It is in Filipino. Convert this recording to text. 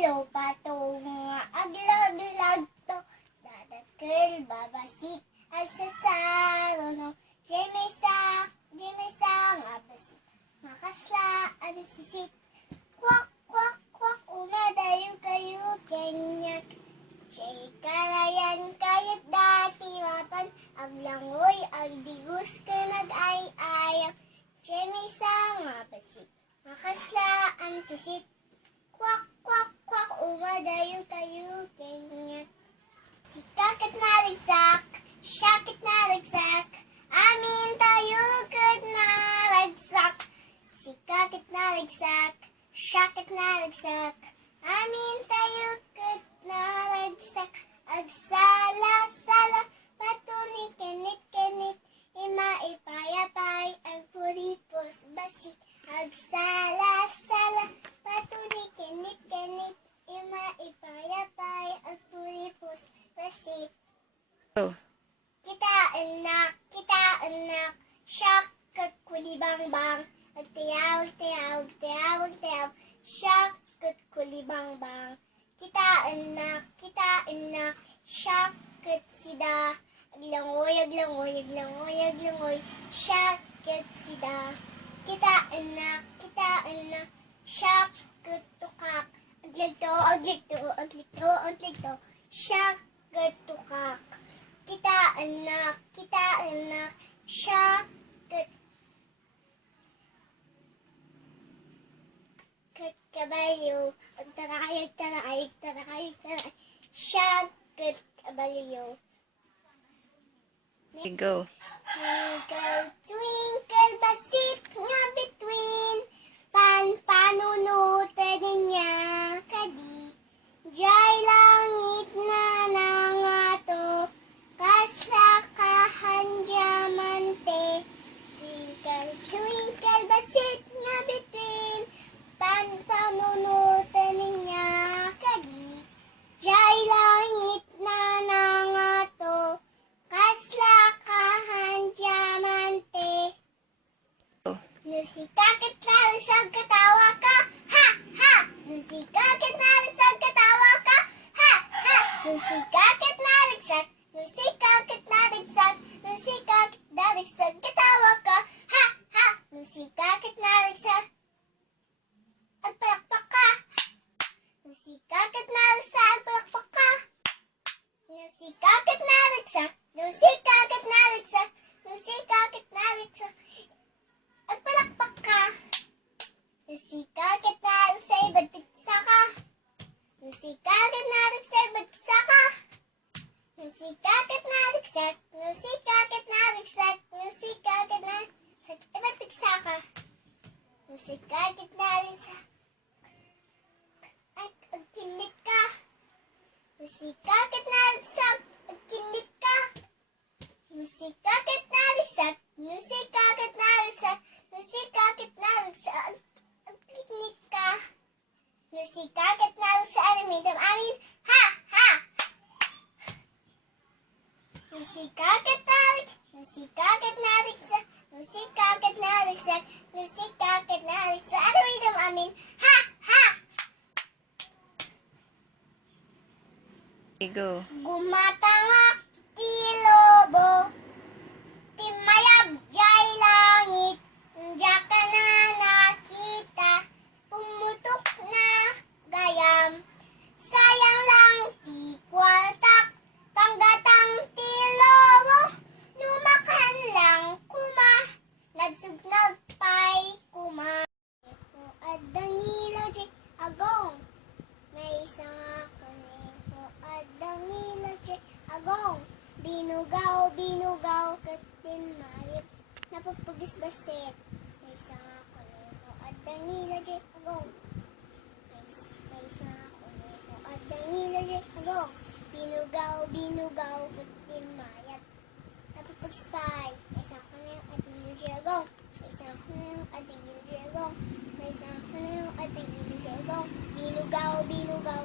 ilo patong aglag-lag to dadakkel babasit agsasaro no Jemesa nga basit makasla ang sisit kwak kwak kwak umadayo kayo kenyak Jay kalayan kayat dati mapan aglangoy agdigus ka nag-ay-ayam Jemesa nga basit makasla ang sisit kwak kwak kwak umadayo kayo kenyak sikakit na ligsak syakit na ligsak amin tayo kat na ligsak sikakit na ligsak syakit na ligsak amin tayo kat na ligsak agsala-sala patuni kenit-kenit ima ipayapay ang puripos basik agsala-sala patuni kenit-kenit ima ipayapay ang puripos basik kita anak syak kat kulibang-bang agtiyawag-tiyawag syak kat kulibang-bang kita anak syak kat sida aglangoy syak kat sida kita anak syak kat tukak agligto syak kat tukak kita anak syak kat kabayo agtarakayag syak kat kabayo Go. Twinkle, twinkle, basit nga between panunutan niya kadi jay langit na nangato kaslakahan diamante twinkle, twinkle, basit nga between panunutan niya kadi jay langit na nangato kaslakahan diamante nusikakit na isang katawa ka ha ha nusikakit na isang katawa ka ha ha nusikakit na ligsak katawa ka ha ha nusikakit na ligsak at palakpak ka nusikakit na ligsak at palakpak ka nusikakit na ligsak at palakpak ka nusikakit na ligsak ibagtiksa ka nusikakit na ligsak ibagtiksa ka nusikakit na ligsak ibagtiksa ka nusikakit na ligsak at agkinit ka nusikakit na ligsak agkinit ka nusikakit na ligsak agkinit ka nusikakit na ligsak aramidam amin ha ha nusikakit na ligsak aramidam amin ha ha Go. gumatangak ti lobo timayab jay langit diya ka na nakita pumutok na gayam sayang lang ti kwaltak panggatang ti lobo numakhan lang kuma nagsugnag pay kuma at dangilo jay agong may isang ako at dangilo jay agong binugaw katin mayip napapagis basit may isang kuneho at dangilo jay agong may isang kuneho at dangilo jay agong binugaw katin mayip napapagis pay may isang kuneho at dangilo jay agong may isang kuneho at dangilo jay agong may isang kuneho at dangilo jay agong binugaw